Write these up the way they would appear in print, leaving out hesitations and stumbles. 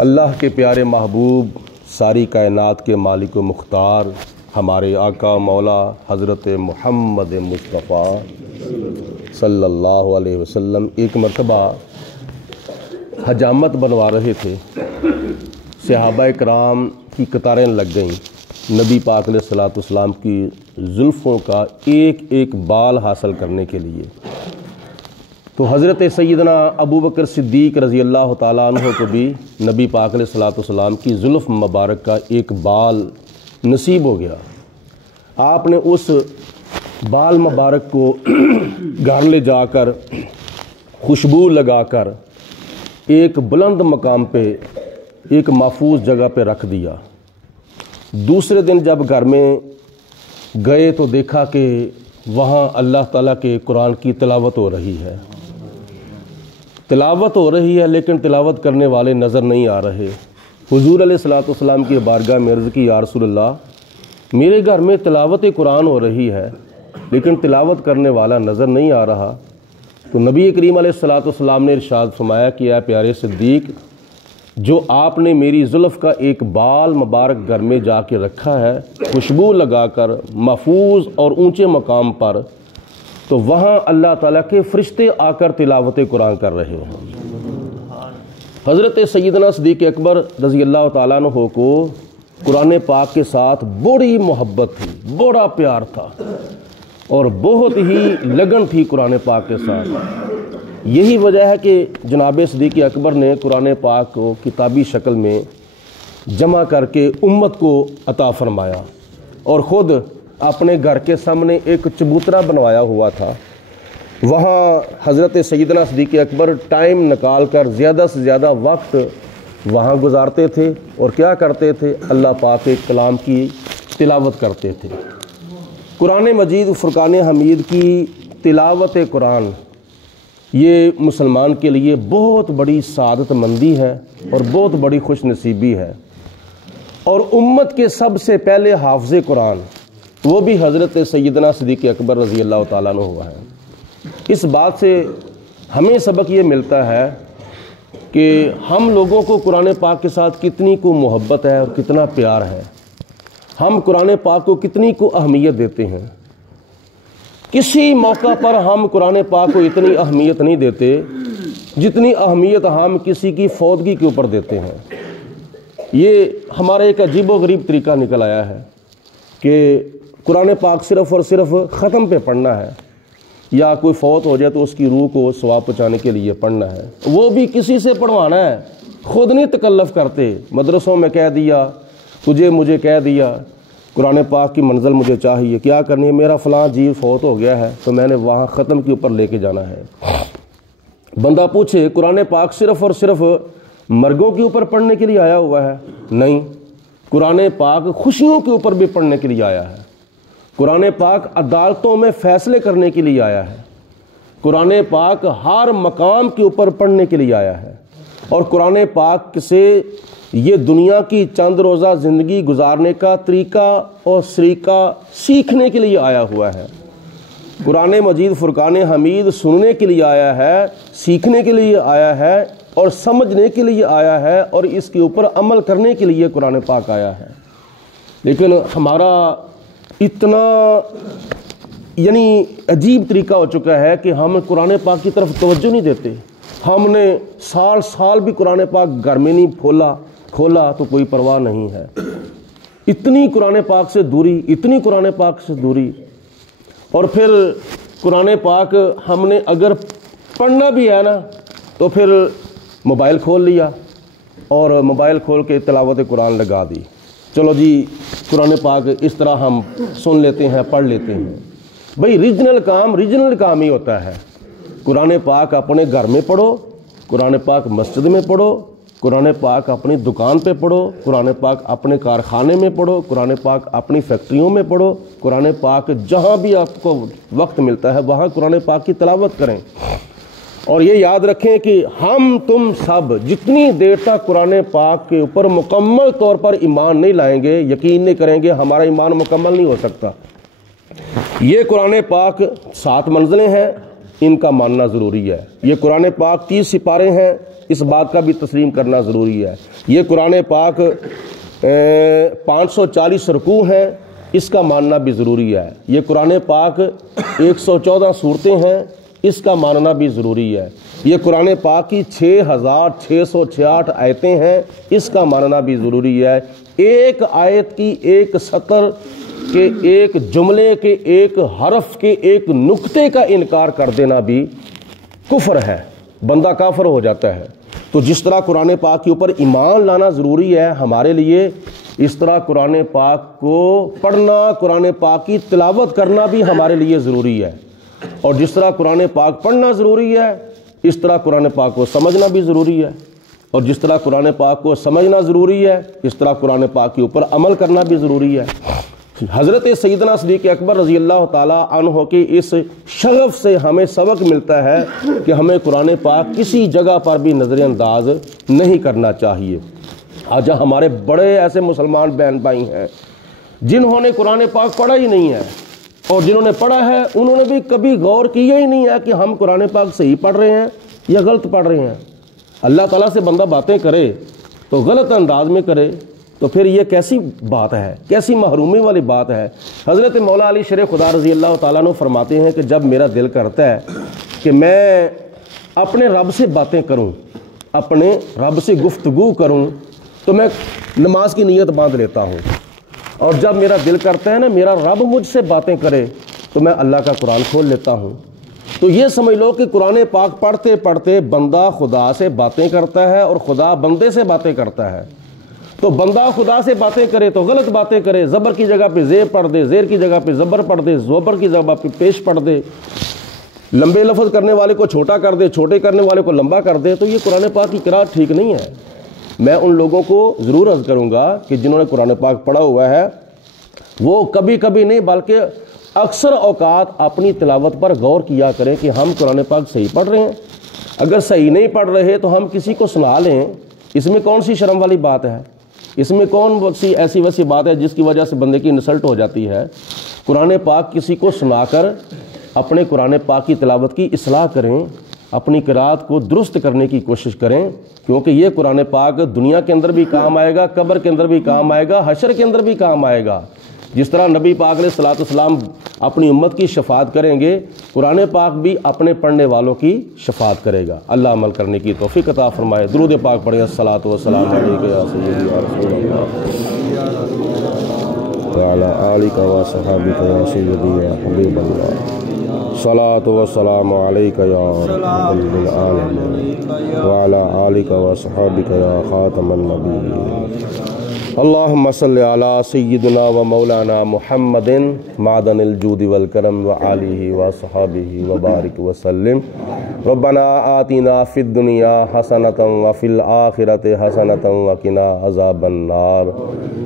اللہ کے پیارے محبوب ساری کائنات کے مالک و مختار ہمارے آقا مولا حضرت محمد مصطفیٰ صلی اللہ علیہ وسلم ایک مرتبہ حجامت بنوا رہے تھے۔ صحابہ کرام کی قطاریں لگ گئیں نبی پاک علیہ الصلوۃ والسلام کی زلفوں کا ایک ایک بال حاصل کرنے کے لیے۔ تو حضرت سیدنا ابو بکر صدیق رضی اللہ تعالیٰ عنہ کو بھی نبی پاک علیہ الصلوۃ والسلام کی زلف مبارک کا ایک بال نصیب ہو گیا۔ آپ نے اس بال مبارک کو گھر لے جا کر خوشبو لگا کر ایک بلند مقام پہ ایک محفوظ جگہ پہ رکھ دیا۔ دوسرے دن جب گھر میں گئے تو دیکھا کہ وہاں اللہ تعالیٰ کے قرآن کی تلاوت ہو رہی ہے۔ تلاوت ہو رہی ہے لیکن تلاوت کرنے والے نظر نہیں آ رہے۔ حضور علیہ الصلوۃ والسلام کی بارگاہ میں عرض کی، یا رسول اللہ میرے گھر میں تلاوت قرآن ہو رہی ہے لیکن تلاوت کرنے والا نظر نہیں آ رہا۔ تو نبی کریم علیہ الصلوۃ والسلام نے ارشاد فرمایا کہ اے پیارے صدیق، جو آپ نے میری زلف کا ایک بال مبارک گھر میں جا کے رکھا ہے خوشبو لگا کر محفوظ اور اونچے مقام پر، تو وہاں اللہ تعالیٰ کے فرشتے آ کر تلاوت قرآن کر رہے ہیں۔ حضرت سیدنا صدیق اکبر رضی اللہ تعالیٰ عنہ کو قرآن پاک کے ساتھ بڑی محبت تھی، بڑا پیار تھا اور بہت ہی لگن تھی قرآن پاک کے ساتھ۔ یہی وجہ ہے کہ جناب صدیق اکبر نے قرآن پاک کو کتابی شکل میں جمع کر کے امت کو عطا فرمایا اور خود اپنے گھر کے سامنے ایک چبوترا بنوایا ہوا تھا۔ وہاں حضرت سیدنا صدیق اکبر ٹائم نکال کر زیادہ سے زیادہ وقت وہاں گزارتے تھے اور کیا کرتے تھے؟ اللہ پاک کے کلام کی تلاوت کرتے تھے۔ قرآن مجید فرقان حمید کی تلاوت قرآن یہ مسلمان کے لیے بہت بڑی سعادت مندی ہے اور بہت بڑی خوش نصیبی ہے، اور امت کے سب سے پہلے حافظ قرآن وہ بھی حضرت سیدنا صدیق اکبر رضی اللہ تعالیٰ عنہ ہوا ہے۔ اس بات سے ہمیں سبق یہ ملتا ہے کہ ہم لوگوں کو قرآن پاک کے ساتھ کتنی کو محبت ہے اور کتنا پیار ہے، ہم قرآن پاک کو کتنی کو اہمیت دیتے ہیں۔ کسی موقع پر ہم قرآن پاک کو اتنی اہمیت نہیں دیتے جتنی اہمیت ہم کسی کی فوتگی کے اوپر دیتے ہیں۔ یہ ہمارا ایک عجیب و غریب طریقہ نکل آیا ہے کہ قرآن پاک صرف اور صرف ختم پہ پڑھنا ہے، یا کوئی فوت ہو جائے تو اس کی روح کو ثواب پہنچانے کے لیے پڑھنا ہے، وہ بھی کسی سے پڑھوانا ہے، خود نہیں تکلف کرتے۔ مدرسوں میں کہہ دیا، تجھے مجھے کہہ دیا قرآن پاک کی منزل مجھے چاہیے، کیا کرنی ہے؟ میرا فلاں جی فوت ہو گیا ہے تو میں نے وہاں ختم کے اوپر لے کے جانا ہے۔ بندہ پوچھے قرآن پاک صرف اور صرف مرگوں کے اوپر پڑھنے کے لیے آیا ہوا ہے؟ نہیں، قرآن پاک خوشیوں کے اوپر بھی پڑھنے کے لیے آیا ہے۔ قرآن پاک عدالتوں میں فیصلے کرنے کے لیے آیا ہے۔ قرآن پاک ہر مقام کے اوپر پڑھنے کے لیے آیا ہے، اور قرآن پاک سے یہ دنیا کی چند روزہ زندگی گزارنے کا طریقہ اور سلیقہ سیکھنے کے لیے آیا ہوا ہے۔ قرآن مجید فرقان حمید سننے کے لیے آیا ہے، سیکھنے کے لیے آیا ہے اور سمجھنے کے لیے آیا ہے، اور اس کے اوپر عمل کرنے کے لیے قرآن پاک آیا ہے۔ لیکن ہمارا اتنا عجیب طریقہ ہو چکا ہے کہ ہم قرآن پاک کی طرف توجہ نہیں دیتے۔ ہم نے سال بھی قرآن پاک گھر میں نہیں کھولا تو کوئی پرواہ نہیں ہے۔ اتنی قرآن پاک سے دوری، اتنی قرآن پاک سے دوری، اور پھر قرآن پاک ہم نے اگر پڑھنا بھی ہے نا تو پھر موبائل کھول لیا اور موبائل کھول کے تلاوت قرآن لگا دی، چلو جی قرآن پاک اس طرح ہم سن لیتے ہیں، پڑھ لیتے ہیں۔ بھئی ریجنل کام ہی ہوتا ہے۔ قرآن پاک اپنے گھر میں پڑھو، قرآن پاک مسجد میں پڑھو، قرآن پاک اپنی دکان پہ پڑھو، قرآن پاک اپنے کارخانے میں پڑھو، قرآن پاک اپنی فیکٹریوں میں پڑھو، قرآن پاک جہاں بھی آپ کو وقت ملتا ہے وہاں قرآن پاک کی تلاوت کریں۔ اور یہ یاد رکھیں کہ ہم تم سب جتنی دیر تک قرآن پاک کے اوپر مکمل طور پر ایمان نہیں لائیں گے، یقین نہیں کریں گے، ہمارا ایمان مکمل نہیں ہو سکتا۔ یہ قرآن پاک 7 منزلیں ہیں، ان کا ماننا ضروری ہے۔ یہ قرآن پاک 30 سپارے ہیں، اس بات کا بھی تسلیم کرنا ضروری ہے۔ یہ قرآن پاک 540 رکوع ہیں، اس کا ماننا بھی ضروری ہے۔ یہ قرآن پاک 114 صورتیں ہیں، اس کا ماننا بھی ضروری ہے۔ یہ قرآن پاک کی 6668 آیتیں ہیں، اس کا ماننا بھی ضروری ہے۔ ایک آیت کی ایک سطر کے ایک جملے کے ایک حرف کے ایک نقطے کا انکار کر دینا بھی کفر ہے، بندہ کافر ہو جاتا ہے۔ تو جس طرح قرآن پاک کے اوپر ایمان لانا ضروری ہے ہمارے لیے، اس طرح قرآن پاک کو پڑھنا، قرآن پاک کی تلاوت کرنا بھی ہمارے لیے ضروری ہے۔ اور جس طرح قرآن پاک پڑھنا ضروری ہے، اس طرح قرآن پاک کو سمجھنا بھی ضروری ہے۔ اور جس طرح قرآن پاک کو سمجھنا ضروری ہے، اس طرح قرآن پاک کے اوپر عمل کرنا بھی ضروری ہے۔ حضرت سیدنا صدیق اکبر رضی اللہ تعالیٰ عنہ کے اس شغف سے ہمیں سبق ملتا ہے کہ ہمیں قرآن پاک کسی جگہ پر بھی نظر انداز نہیں کرنا چاہیے۔ آج ہمارے بڑے ایسے مسلمان بہن بھائی ہیں جنہوں نے قرآن پاک پڑھا ہی نہیں ہے، اور جنہوں نے پڑھا ہے انہوں نے بھی کبھی غور کیا ہی نہیں ہے کہ ہم قرآن پاک صحیح پڑھ رہے ہیں یا غلط پڑھ رہے ہیں۔ اللہ تعالیٰ سے بندہ باتیں کرے تو غلط انداز میں کرے تو پھر یہ کیسی بات ہے، کیسی محرومی والی بات ہے۔ حضرت مولا علی شیر خدا رضی اللہ تعالیٰ عنہ فرماتے ہیں کہ جب میرا دل کرتا ہے کہ میں اپنے رب سے باتیں کروں، اپنے رب سے گفتگو کروں، تو میں نماز کی نیت باندھ لیتا ہوں، اور جب میرا دل کرتا ہے نا میرا رب مجھ سے باتیں کرے تو میں اللہ کا قرآن کھول لیتا ہوں۔ تو یہ سمجھ لو کہ قرآن پاک پڑھتے پڑھتے بندہ خدا سے باتیں کرتا ہے اور خدا بندے سے باتیں کرتا ہے۔ تو بندہ خدا سے باتیں کرے تو غلط باتیں کرے، زبر کی جگہ پہ زیر پڑھ دے، زیر کی جگہ پہ زبر پڑھ دے، زبر کی جگہ پہ پیش پڑھ دے، لمبے لفظ کرنے والے کو چھوٹا کر دے، چھوٹے کرنے والے کو لمبا کر دے، تو یہ قرآن پاک کی قرأت ٹھیک نہیں ہے۔ میں ان لوگوں کو ضرور عرض کروں گا کہ جنہوں نے قرآن پاک پڑھا ہوا ہے وہ کبھی کبھی نہیں بلکہ اکثر اوقات اپنی تلاوت پر غور کیا کریں کہ ہم قرآن پاک صحیح پڑھ رہے ہیں۔ اگر صحیح نہیں پڑھ رہے تو ہم کسی کو سنا لیں، اس میں کون سی شرم والی بات ہے؟ اس میں کون سی ایسی ویسی بات ہے جس کی وجہ سے بندے کی انسلٹ ہو جاتی ہے؟ قرآن پاک کسی کو سنا کر اپنے قرآن پاک کی تلاوت کی اصلاح کریں، اپنی قرأت کو درست کرنے کی کوشش کریں، کیونکہ یہ قرآن پاک دنیا کے اندر بھی کام آئے گا، قبر کے اندر بھی کام آئے گا، حشر کے اندر بھی کام آئے گا۔ جس طرح نبی پاک علیہ الصلوۃ والسلام اپنی امت کی شفاعت کریں گے، قرآن پاک بھی اپنے پڑھنے والوں کی شفاعت کرے گا۔ اللہ عمل کرنے کی توفیق عطا فرمائے۔ درود پاک پڑھیں۔ الصلاۃ والسلام علیک یا سیدی یا رسول اللہ وعلی آلک وصحبک یا سیدی یا حبیب اللہ۔ الصلاۃ والسلام علیک یا رحمۃ للعالمین وعلی آلک وصحبک یا خاتم النبیین۔ اللہم صلی علی سیدنا و مولانا محمد معدن الجود والکرم وآلہ وصحبہ وبارک وسلم۔ ربنا آتنا فی الدنیا حسنۃ وفی الآخرۃ حسنۃ وقنا عذاب النار۔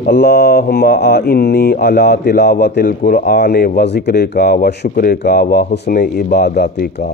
اللہم اعنی علی تلاوت القرآن و ذکر کا و شکر کا و حسن عبادت کا۔